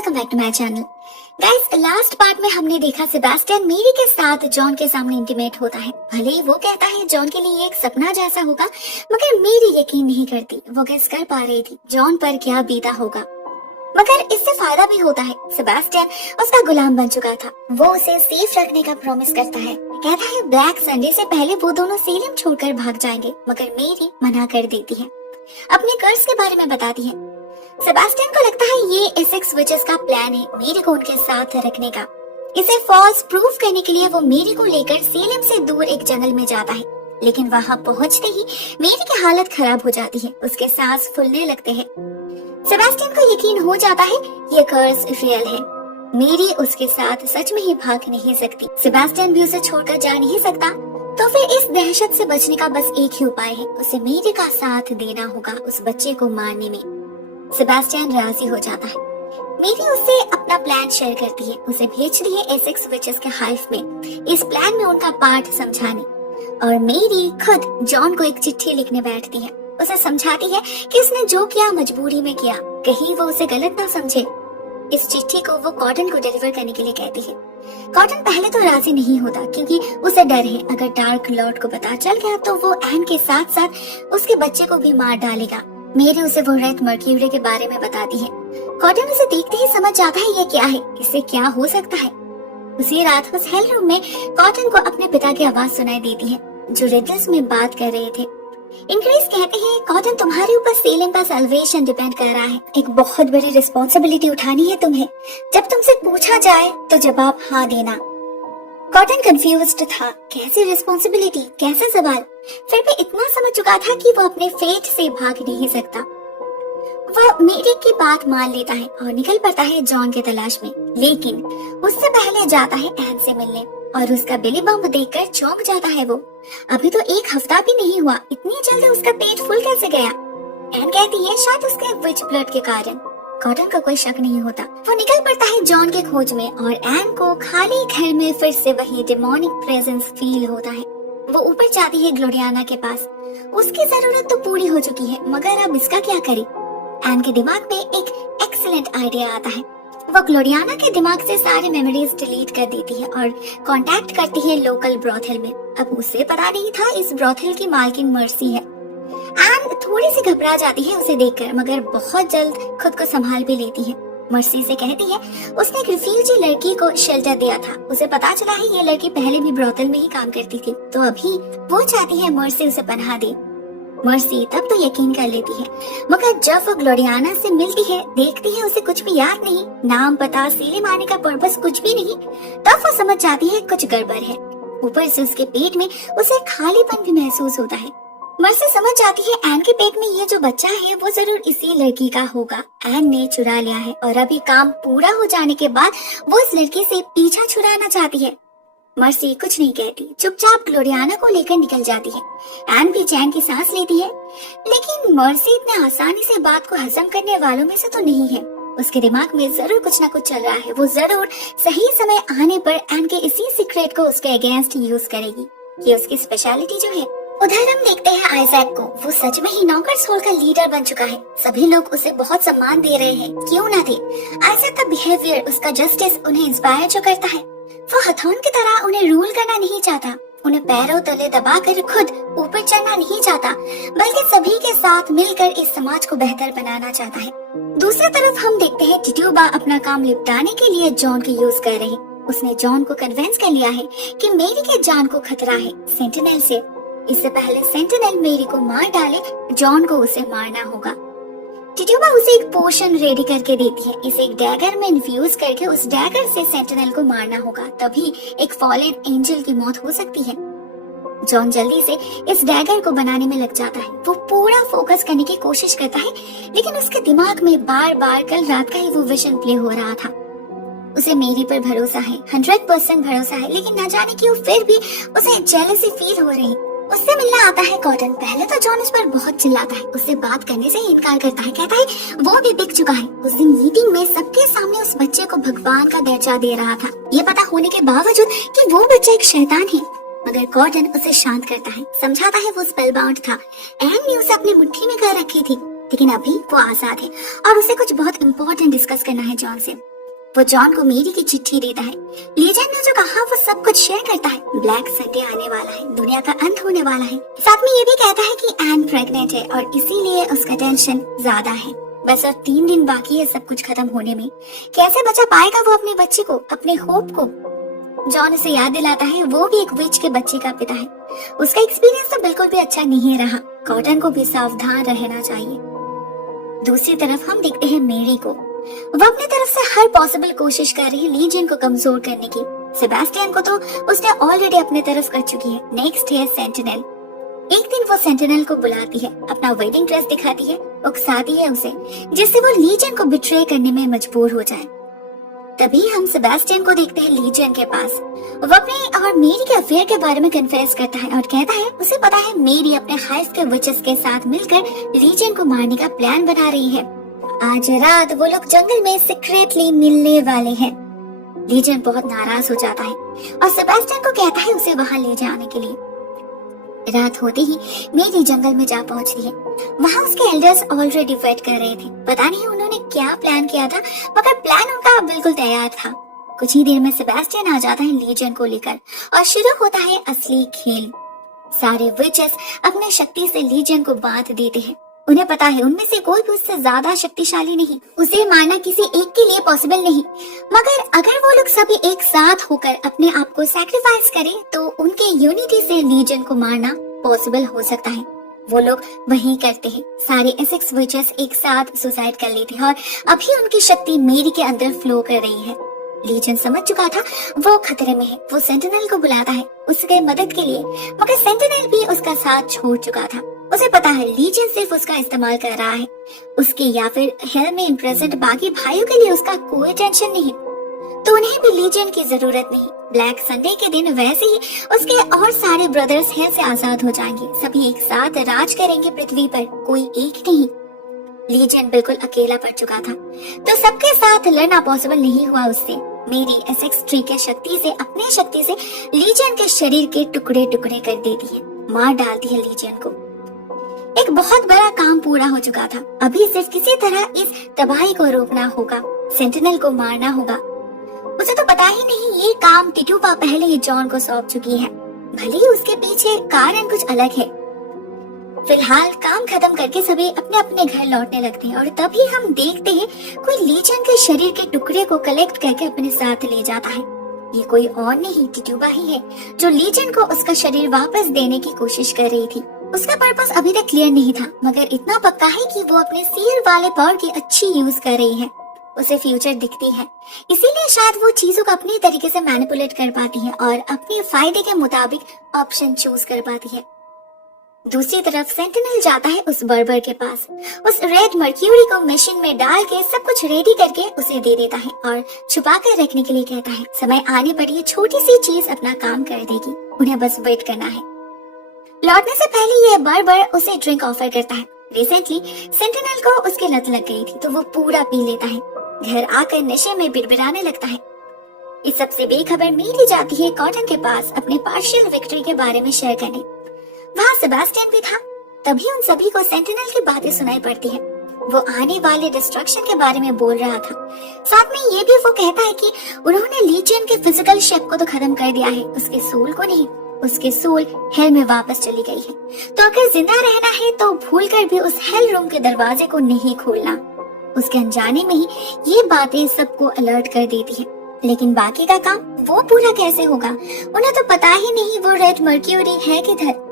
Welcome back to my channel. Guys, last part में हमने देखा सेबेस्टियन मेरी के साथ जॉन के सामने इंटीमेट होता है। भले ही वो कहता है जॉन के लिए ये एक सपना जैसा होगा, मगर मेरी यकीन नहीं करती। वो गेस कर पा रही थी जॉन पर क्या बीता होगा, मगर इससे फायदा भी होता है। सेबेस्टियन उसका गुलाम बन चुका था। वो उसे सेफ रखने का प्रॉमिस करता है। कहता है ब्लैक संडे से पहले वो दोनों सेलिम छोड़कर भाग जाएंगे, मगर मेरी मना कर देती है। अपने कर्ज के बारे में बताती है। सेबेस्टियन को लगता है ये एसेक्स विचेस का प्लान है मेरी को उनके साथ रखने का। इसे फॉल्स प्रूफ करने के लिए वो मेरी को लेकर सेलिम से दूर एक जंगल में जाता है, लेकिन वहाँ पहुँचते ही मेरी की हालत खराब हो जाती है। उसके सांस फूलने लगते हैं। सेबेस्टियन को यकीन हो जाता है ये कर्ज रियल है। मेरी उसके साथ सच में ही भाग नहीं सकती। सेबेस्टियन भी उसे छोड़कर जा नहीं सकता, तो फिर इस दहशत से बचने का बस एक ही उपाय है, उसे मेरी का साथ देना होगा उस बच्चे को मारने में। सेबेस्टियन राजी हो जाता है। मेरी उससे अपना प्लान शेयर करती है। उसे भेजती है एसेक्स विचेस के हाइफ में इस प्लान में उनका पार्ट समझाने, और मेरी खुद जॉन को एक चिट्ठी लिखने बैठती है। उसे समझाती है कि उसने जो किया मजबूरी में किया, कहीं वो उसे गलत ना समझे। इस चिट्ठी को वो कॉटन को डिलीवर करने के लिए कहती है। कॉटन पहले तो राजी नहीं होता, क्योंकि उसे डर है अगर डार्क लॉर्ड को पता चल गया तो वो एन के साथ साथ उसके बच्चे को भी मार डालेगा। मेरी उसे वो रेड मर्क्यूरी के बारे में बताती है। कॉटन उसे देखते ही समझ जाता है ये क्या है, इससे क्या हो सकता है। उसी रात उस हेल रूम में कॉटन को अपने पिता की आवाज सुनाई देती है, जो रिडल्स में बात कर रहे थे। इंक्रीज कहते हैं कॉटन तुम्हारे ऊपर सेलिम का सल्वेशन डिपेंड कर रहा है। एक बहुत बड़ी रिस्पॉन्सिबिलिटी उठानी है तुम्हें। जब तुमसे पूछा जाए तो जवाब हाँ देना। कॉटन कंफ्यूज्ड था। कैसी रिस्पॉन्सिबिलिटी, कैसा सवाल। फिर भी इतना समझ चुका था कि वो अपने फेट से भाग नहीं सकता। वो मेरी की बात मान लेता है और निकल पड़ता है जॉन के तलाश में, लेकिन उससे पहले जाता है एन से मिलने, और उसका बिली बम्प देखकर चौंक जाता है। वो अभी तो एक हफ्ता भी नहीं हुआ, इतनी जल्दी उसका पेट फुल कैसे गया। एन कहती है शायद उसके विच ब्लड के कारण। कॉटन का कोई शक नहीं होता। वो निकल पड़ता है जॉन के खोज में, और एन को खाली घर में फिर से वही डेमोनिक प्रेजेंस फील होता है। वो ऊपर जाती है ग्लोरियाना के पास। उसकी जरूरत तो पूरी हो चुकी है, मगर अब इसका क्या करे। एन के दिमाग में एक एक्सीलेंट आइडिया आता है। वो ग्लोरियाना के दिमाग से सारी मेमोरीज डिलीट कर देती है और कांटेक्ट करती है लोकल ब्रोथल में। अब उसे पता नहीं था इस ब्रोथल की मालकिन मर्सी है। एन थोड़ी सी घबरा जाती है उसे देखकर, मगर बहुत जल्द खुद को संभाल भी लेती है। मर्सी से कहती है उसने एक रिफ्यूजी लड़की को शेल्टर दिया था। उसे पता चला है ये लड़की पहले भी ब्रोथल में ही काम करती थी, तो अभी वो चाहती है मर्सी उसे पनाह दे। मर्सी तब तो यकीन कर लेती है, मगर जब वो ग्लोरियाना से मिलती है, देखती है उसे कुछ भी याद नहीं, नाम पता सेलिम आने का पर्पस कुछ भी नहीं। तब वो समझ जाती है कुछ गड़बड़ है। ऊपर से उसके पेट में उसे खालीपन भी महसूस होता है। मर्सी समझ जाती है एन के पेट में ये जो बच्चा है वो जरूर इसी लड़की का होगा। एन ने चुरा लिया है, और अभी काम पूरा हो जाने के बाद वो इस लड़की से पीछा छुड़ाना चाहती है। मर्सी कुछ नहीं कहती, चुपचाप ग्लोरियाना को लेकर निकल जाती है। एन भी चैन की सांस लेती है, लेकिन मर्सी इतने आसानी से बात को हजम करने वालों में से तो नहीं है। उसके दिमाग में जरूर कुछ ना कुछ चल रहा है। वो जरूर सही समय आने पर एन के इसी सीक्रेट को उसके अगेंस्ट यूज करेगी। ये उसकी स्पेशलिटी जो है। उधर हम देखते हैं आइजैक को। वो सच में ही नॉकर्स होल का लीडर बन चुका है। सभी लोग उसे बहुत सम्मान दे रहे हैं, क्यों ना दे। आइजैक का बिहेवियर, उसका जस्टिस उन्हें इंस्पायर जो करता है। वो हथौन की तरह उन्हें रूल करना नहीं चाहता, उन्हें पैरों तले दबाकर खुद ऊपर चढ़ना नहीं चाहता, बल्कि सभी के साथ मिलकर इस समाज को बेहतर बनाना चाहता है। दूसरी तरफ हम देखते हैं टिट्यूबा अपना काम निपटाने के लिए जॉन को यूज कर रही। उसने जॉन को कन्विंस कर लिया है कि मेरी के जान को खतरा है सेंटिनल से। इससे पहले सेंटिनल मेरी को मार डाले, जॉन को उसे मारना होगा। टिट्यूबा उसे एक पोशन रेडी करके देती है। इसे एक डैगर में इन्फ्यूज करके उस डैगर से सेंटिनल को मारना होगा, तभी एक फॉलन एंजल की मौत हो सकती है। जॉन जल्दी से इस डैगर को बनाने में लग जाता है। वो पूरा फोकस करने की कोशिश करता है, लेकिन उसके दिमाग में बार बार कल रात का ही वो विजन प्ले हो रहा था। उसे मेरी पर भरोसा है, 100% भरोसा है, लेकिन न जाने क्यों फिर भी उसे जेलसी फील हो रही। उससे मिलना आता है कॉटन। पहले तो जॉन उस पर बहुत चिल्लाता है, उससे बात करने से इनकार करता है, कहता है वो भी बिक चुका है। उस दिन मीटिंग में सबके सामने उस बच्चे को भगवान का दर्जा दे रहा था, ये पता होने के बावजूद कि वो बच्चा एक शैतान है। मगर कॉटन उसे शांत करता है, समझाता है वो स्पेल बाउंड था। एन ने उसे अपनी मुट्ठी में कर रखी थी, लेकिन अभी वो आजाद है और उसे कुछ बहुत इम्पोर्टेंट डिस्कस करना है जॉन से। वो जॉन को मेरी की चिट्ठी देता है। लीजेंड ने जो कहा वो सब कुछ शेयर करता है। ब्लैक संडे आने वाला है, दुनिया का अंत होने वाला है। साथ में ये भी कहता है कि एन प्रेग्नेंट है और इसीलिए उसका टेंशन ज्यादा है। बस अब 3 दिन बाकी है सब कुछ खत्म होने में। कैसे बचा पाएगा वो अपने बच्चे को, अपने होप को? जॉन उसे याद दिलाता है वो भी एक विच के बच्चे का पिता है। उसका एक्सपीरियंस तो बिल्कुल भी अच्छा नहीं रहा। कॉटन को भी सावधान रहना चाहिए। दूसरी तरफ हम देखते हैं मेरी को। वो अपनी तरफ से हर पॉसिबल कोशिश कर रही है लीजियन को कमजोर करने की। सेबेस्टियन को तो उसने ऑलरेडी अपने तरफ कर चुकी है। नेक्स्ट है सेंटिनल। एक दिन वो सेंटिनल को बुलाती है, अपना वेडिंग ड्रेस दिखाती है, उकसाती है उसे, जिससे वो लीजियन को बिट्रे करने में मजबूर हो जाए। तभी हम सेबेस्टियन को देखते हैं लीजियन के पास। वो अपने और मेरी के अफेयर के बारे में कन्फेस करता है और कहता है उसे पता है मेरी अपने हाइफ के विचेस के साथ मिलकर लीजियन को मारने का प्लान बना रही है। आज रात वो लोग जंगल में सीक्रेटली मिलने वाले हैं। लीजियन बहुत नाराज हो जाता है और सेबेस्टियन को कहता है उसे वहां ले जाने के लिए। रात होते ही मेरी जंगल में जा पहुंचती है। वहां उसके एल्डर्स ऑलरेडी वेट कर रहे थे। पता नहीं उन्होंने क्या प्लान किया था, मगर प्लान उनका बिल्कुल तैयार था। कुछ ही देर में सेबेस्टियन आ जाता है लीजियन को लेकर और शुरू होता है असली खेल। सारे विचेस अपने शक्ति से लीजियन को बांध देते हैं। उन्हें पता है उनमें से कोई भी उससे ज्यादा शक्तिशाली नहीं। उसे मारना किसी एक के लिए पॉसिबल नहीं, मगर अगर वो लोग सभी एक साथ होकर अपने आप को सैक्रिफाइस करें तो उनके यूनिटी से लीजियन को मारना पॉसिबल हो सकता है। वो लोग वही करते हैं। सारे एसेक्स विचेस एक साथ सुसाइड कर लेते हैं और अभी उनकी शक्ति मेरी के अंदर फ्लो कर रही है। लीजियन समझ चुका था वो खतरे में है। वो सेंटिनल को बुलाता है उसके मदद के लिए, मगर सेंटिनल भी उसका साथ छोड़ चुका था। उसे पता है लीजियन सिर्फ उसका इस्तेमाल कर रहा है। उसके या फिर हेल में प्रेजेंट बाकी भाइयों के लिए उसका कोई टेंशन नहीं, तो उन्हें भी लीजियन की जरूरत नहीं। ब्लैक संडे के दिन वैसे ही उसके और सारे ब्रदर्स हेल से आजाद हो जाएंगे। सभी एक साथ राज करेंगे पृथ्वी पर, कोई एक नहीं। लीजियन बिल्कुल अकेला पड़ चुका था, तो सबके साथ लड़ना पॉसिबल नहीं हुआ उससे। मेरी एसेक्स ट्री के शक्ति से, अपने शक्ति से लीजियन के शरीर के टुकड़े टुकड़े कर देती है, मार डालती है लीजियन को। एक बहुत बड़ा काम पूरा हो चुका था। अभी सिर्फ किसी तरह इस तबाही को रोकना होगा, सेंटिनल को मारना होगा। उसे तो पता ही नहीं ये काम टिटुपा पहले ही जॉन को सौंप चुकी है। भले ही उसके पीछे कारण कुछ अलग है। फिलहाल काम खत्म करके सभी अपने अपने घर लौटने लगते हैं और तभी हम देखते हैं कोई लीजियन के शरीर के टुकड़े को कलेक्ट करके अपने साथ ले जाता है। ये कोई और नहीं टिटुपा ही है जो लीजियन को उसका शरीर वापस देने की कोशिश कर रही थी। उसका पर्पस अभी तक क्लियर नहीं था, मगर इतना पक्का है कि वो अपने सील वाले पावर की अच्छी यूज कर रही है। उसे फ्यूचर दिखती है, इसीलिए शायद वो चीजों को अपनी तरीके से मैनिपुलेट कर पाती है और अपने फायदे के मुताबिक ऑप्शन चूज कर पाती है। दूसरी तरफ सेंटिनल जाता है उस बर्बर के पास, उस रेड मर्क्यूरी को मशीन में डाल के सब कुछ रेडी करके उसे दे देता है और छुपा कर रखने के लिए कहता है समय आने पर ये छोटी सी चीज अपना काम कर देगी, उन्हें बस वेट करना है। लौटने से पहले ये बर्बर उसे ड्रिंक ऑफर करता है। रिसेंटली सेंटिनल को उसकी लत लग गई थी, तो वो पूरा पी लेता है। घर आकर नशे में बिड़बिड़ाने लगता है। इस सबसे बेखबर मेरी जाती है कॉटन के पास अपने पार्शियल विक्ट्री के बारे में शेयर करने। वहाँ सेबेस्टियन भी था। तभी उन सभी को सेंटिनल की बातें सुनाई पड़ती है। वो आने वाले डिस्ट्रक्शन के बारे में बोल रहा था। साथ में ये भी वो कहता है कि उन्होंने लीजियन के फिजिकल शेप को तो खत्म कर दिया है, उसके सोल को नहीं। उसके सोल हेल में वापस चली गई है, तो अगर जिंदा रहना है तो भूलकर भी उस हेल रूम के दरवाजे को नहीं खोलना। उसके अनजाने में ही ये बातें सबको अलर्ट कर देती है। लेकिन बाकी का काम वो पूरा कैसे होगा, उन्हें तो पता ही नहीं वो रेड मर्क्यूरी है किधर।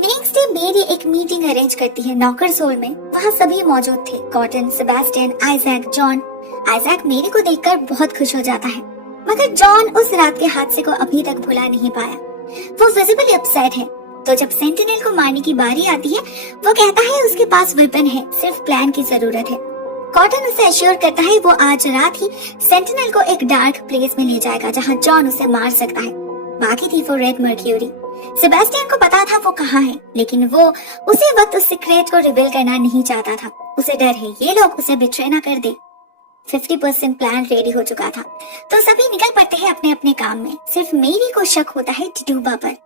नेक्स्ट डे मेरी एक मीटिंग अरेंज करती है नॉकर सोल में। वहाँ सभी मौजूद थे, cotton, Sebastian, Isaac, John. Isaac मेरी को देखकर बहुत खुश हो जाता है, मगर जॉन उस रात के हादसे को अभी तक भुला नहीं पाया। वो विजिबली अपसेट है। तो जब सेंटिनल को मारने की बारी आती है, वो कहता है उसके पास वेपन है, सिर्फ प्लान की जरूरत है। कॉटन उसे अश्योर करता है वो आज रात ही सेंटिनल को एक डार्क प्लेस में ले जाएगा जहाँ जॉन उसे मार सकता है। बाकी थी वो रेड मर्क्यूरी। सेबेस्टियन को पता था वो कहाँ है, लेकिन वो उसी वक्त उस सीक्रेट को रिवील करना नहीं चाहता था। उसे डर है ये लोग उसे बिट्रे ना कर दे। 50% प्लान रेडी हो चुका था, तो सभी निकल पड़ते हैं अपने अपने काम में। सिर्फ मेरी को शक होता है टिटुबा पर।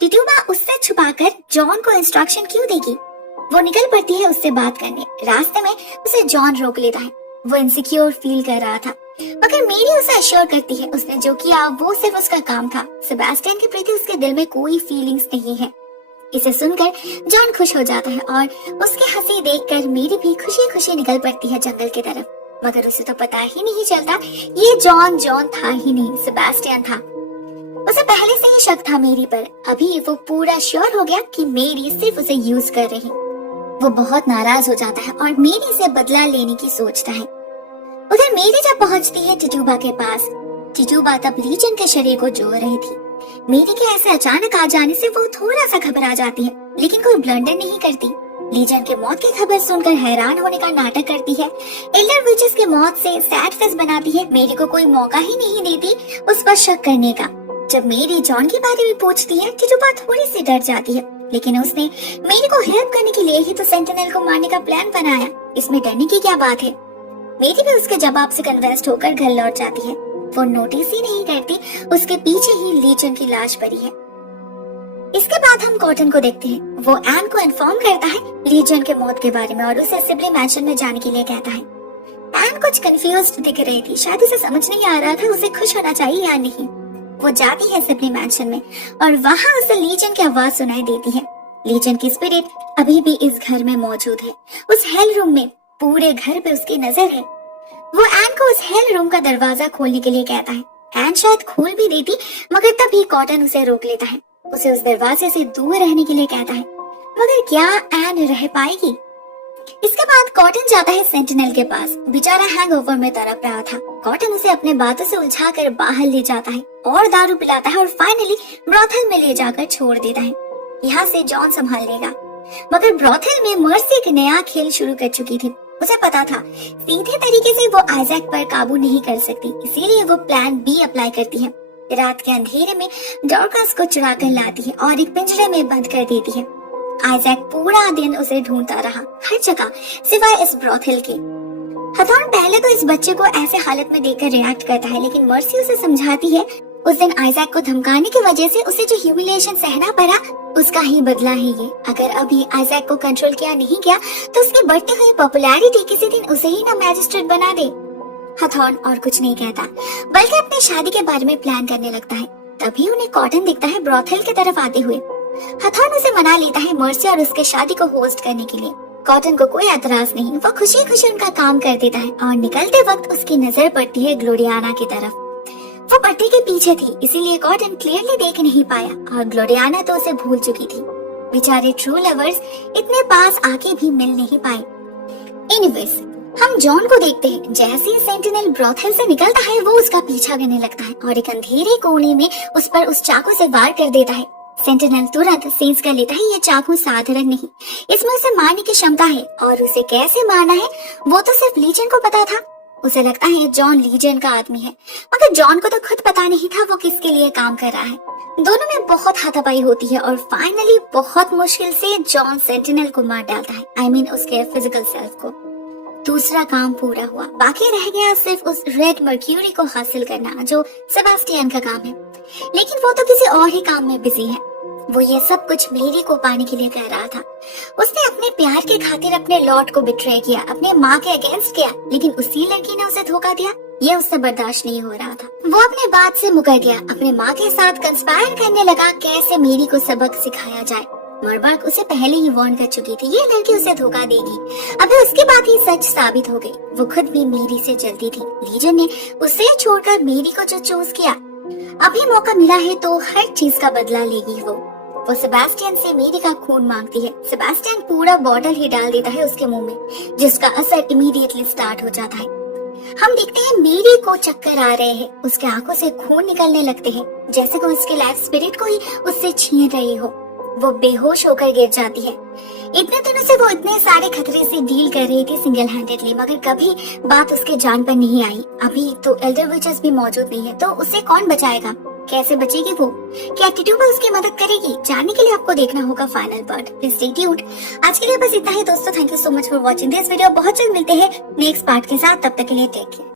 टिटुबा उससे छुपाकर जॉन को इंस्ट्रक्शन क्यों देगी? वो निकल पड़ती है उससे बात करने। रास्ते में उसे जॉन रोक लेता है। वो इनसिक्योर फील कर रहा था। मगर मेरी उसे अश्योर करती है उसने जो किया वो सिर्फ उसका काम था। सेबेस्टियन के प्रति उसके दिल में कोई फीलिंग्स नहीं है। इसे सुनकर जॉन खुश हो जाता है और उसकी हंसी देखकर मेरी भी खुशी खुशी निकल पड़ती है जंगल की तरफ। मगर उसे तो पता ही नहीं चलता ये जॉन था ही नहीं, सेबेस्टियन था। उसे पहले से ही शक था मेरी पर। अभी वो पूरा श्योर हो गया कि मेरी सिर्फ उसे यूज कर रही। वो बहुत नाराज हो जाता है और मेरी से बदला लेने की सोचता है। उधर मेरी जब पहुंचती है टिटूबा के पास, टिटूबा तब लीजन के शरीर को जोड़ रही थी। मेरी के ऐसे अचानक आ जाने से वो थोड़ा सा घबरा जाती है, लेकिन कोई ब्लंडर नहीं करती। लीजन के मौत की खबर सुनकर हैरान होने का नाटक करती है। एल्डर विचेस के मौत से सैड फेस बनाती है। मेरी को कोई मौका ही नहीं देती उस पर शक करने का। जब मेरी जॉन के बारे में पूछती है, टिटूबा थोड़ी सी डर जाती है, लेकिन उसने मेरी को हेल्प करने के लिए ही तो सेंटिनल को मारने का प्लान बनाया। इसमें डरने की क्या बात है। मेरी भी उसके जवाब से कन्विंस्ड होकर घर लौट जाती है। वो नोटिस ही नहीं करती उसके पीछे ही लीजन की लाश पड़ी है। इसके बाद हम कॉटन को देखते हैं। वो एन को इन्फॉर्म करता है लीजन के मौत के बारे में और उसे सिबली मैंशन में जाने के लिए कहता है। एन कुछ कंफ्यूज्ड दिख रही थी, शायद उसे समझ नहीं आ रहा था उसे खुश होना चाहिए या नहीं। वो जाती है सिबली मैंशन में और वहाँ उसे लीजन की आवाज सुनाई देती है। लीजन की स्पिरिट अभी भी इस घर में मौजूद है, उस हेल रूम में। पूरे घर पे उसकी नजर है। वो एन को उस हेल रूम का दरवाजा खोलने के लिए कहता है। एन शायद खोल भी देती, मगर तभी कॉटन उसे रोक लेता है। उसे उस दरवाजे से दूर रहने के लिए कहता है, मगर क्या एन रह पाएगी। इसके बाद कॉटन जाता है सेंटिनल के पास। बेचारा हैंगओवर में तड़प रहा था। कॉटन उसे अपने बातों से उलझाकर बाहर ले जाता है और दारू पिलाता है और फाइनली ब्रॉथल में ले जाकर छोड़ देता है। यहाँ से जॉन संभाल लेगा। मगर ब्रॉथल में मर्सी एक नया खेल शुरू कर चुकी थी। उसे पता था सीधे तरीके से वो आइजैक पर काबू नहीं कर सकती, इसीलिए वो प्लान बी अप्लाई करती है। रात के अंधेरे में डॉर्कस को चुरा कर लाती है और एक पिंजरे में बंद कर देती है। आइजैक पूरा दिन उसे ढूंढता रहा, हर जगह सिवाय इस ब्रॉथल के। हथौन पहले तो इस बच्चे को ऐसे हालत में देखकर रिएक्ट करता है, लेकिन मर्सी उसे समझाती है उस दिन आइजैक को धमकाने की वजह से उसे जो ह्यूमिलिएशन सहना पड़ा उसका ही बदला है ये। अगर अभी आइजैक को कंट्रोल किया नहीं गया तो उसकी बढ़ती हुई पॉपुलैरिटी किसी दिन उसे ही ना मैजिस्ट्रेट बना दे। हथौन और कुछ नहीं कहता, बल्कि अपनी शादी के बारे में प्लान करने लगता है। तभी उन्हें कॉटन दिखता है ब्रॉथल की तरफ आते हुए। हथौन उसे मना लेता है मर्सी और उसके शादी को होस्ट करने के लिए। कॉटन को कोई एतराज नहीं, वो खुशी खुशी उनका काम कर देता है और निकलते वक्त उसकी नजर पड़ती है ग्लोरियाना की तरफ। वो पट्टी के पीछे थी, इसीलिए कॉटन क्लियरली देख नहीं पाया और ग्लोरियाना तो उसे भूल चुकी थी। बेचारे ट्रू लवर्स इतने पास आके भी मिल नहीं पाए। एनीवेज, हम जॉन को देखते हैं। जैसे ही सेंटिनल ब्रॉथल से निकलता है वो उसका पीछा करने लगता है और एक अंधेरे कोने में उस पर उस चाकू से वार कर देता है। सेंटिनल तुरंत सेंस कर लेता है ये चाकू साधारण नहीं, इसमें उसे मारने की क्षमता है और उसे कैसे मारना है वो तो सिर्फ लीजन को पता था। उसे लगता है जॉन लीजन का आदमी है, मगर जॉन को तो खुद पता नहीं था वो किसके लिए काम कर रहा है। दोनों में बहुत हाथापाई होती है और फाइनली बहुत मुश्किल से जॉन सेंटिनल को मार डालता है। I mean उसके फिजिकल सेल्फ को। दूसरा काम पूरा हुआ, बाकी रह गया सिर्फ उस रेड मर्क्यूरी को हासिल करना जो सेबास्टियन का काम है, लेकिन वो तो किसी और ही काम में बिजी है। वो ये सब कुछ मेरी को पाने के लिए कह रहा था। उसने अपने प्यार के खातिर अपने लॉर्ड को बिट्रे किया, अपने माँ के अगेंस्ट किया, लेकिन उसी लड़की ने उसे धोखा दिया। ये उससे बर्दाश्त नहीं हो रहा था। वो अपने बात से मुकर गया, अपने माँ के साथ कंस्पायर करने लगा कैसे मेरी को सबक सिखाया जाए। मरबार्क उसे पहले ही वार्न कर चुकी थी ये लड़की उसे धोखा देगी। अभी उसकी बात ही सच साबित हो गई। वो खुद भी मेरी से जलती थी। लीजन ने उसे छोड़कर मेरी को जो चूज किया, अभी मौका मिला है तो हर चीज का बदला लेगी वो सेबास्टियन से मेरी का खून मांगती है। सेबास्टियन पूरा बॉटल ही डाल देता है उसके मुंह में, जिसका असर इमीडिएटली स्टार्ट हो जाता है। हम देखते हैं मेरी को चक्कर आ रहे हैं, उसके आंखों से खून निकलने लगते हैं, जैसे कि उसके लाइफ स्पिरिट को ही उससे छीन रही हो। वो बेहोश होकर गिर जाती है। इतने दिनों से वो इतने सारे खतरे से डील कर रही थी सिंगल हैंडेडली, मगर कभी बात उसके जान पर नहीं आई। अभी तो एल्डर विचेस भी मौजूद नहीं है, तो उसे कौन बचाएगा, कैसे बचेगी वो, क्या टिटूबा उसकी मदद करेगी? जानने के लिए आपको देखना होगा final part. Please stay tuned. आज के लिए बस इतना ही दोस्तों। Thank you so much for watching this video. बहुत जल्द मिलते हैं नेक्स्ट पार्ट के साथ, तब तक के लिए टेक केयर।